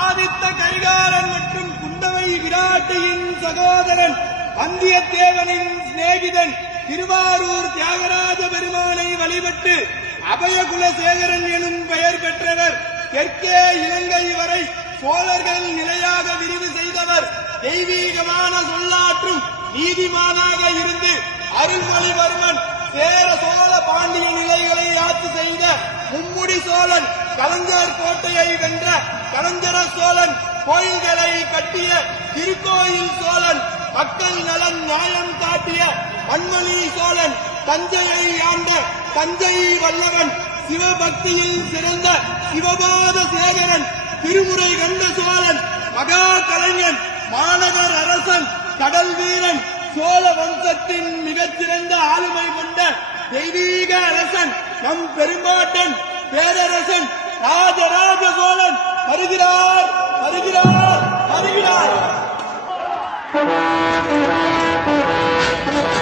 ஆதித்த கரிகாலன் மற்றும் குந்தவை விராட்டியின் சகோதரன், வந்தியத்தேவனின் சிநேகிதன், திருவாரூர் தியாகராஜ பெருமானை வழிபட்டு அபயகுலசேகரன் எனும் பெயர் பெற்றவர். தெற்கே இலங்கை வரை சோழர்கள் நிலையாக விரிவு செய்தவர். தெய்வீகமான சொல்லாற்றும் நீதிமானாக இருந்து அருள்மொழிவர்மன் சேர சோழ பாண்டிய நிலைகளை ஆட்சி செய்த மும்முடி சோழன், கலைஞர் கோட்டையை வென்ற கலைஞர சோழன், கோயில்களை கட்டிய திருக்கோயில் சோழன், மக்கள் நலன் நியாயம் காட்டிய மண்மொழி சோழன், தஞ்சையை ஆண்ட தஞ்சை வல்லவன், சிவபக்தியில் சிறந்த சிவபாத சேகரன், திருமுறை கண்ட சோழன், மகா கலைஞன், மாநகர் அரசன், கடல் வீரன், சோழ வம்சத்தின் மிகச்சிறந்த ஆளுமை கொண்ட தெய்வீக அரசன், நம் பெரும்பாட்டன் பேரரசன்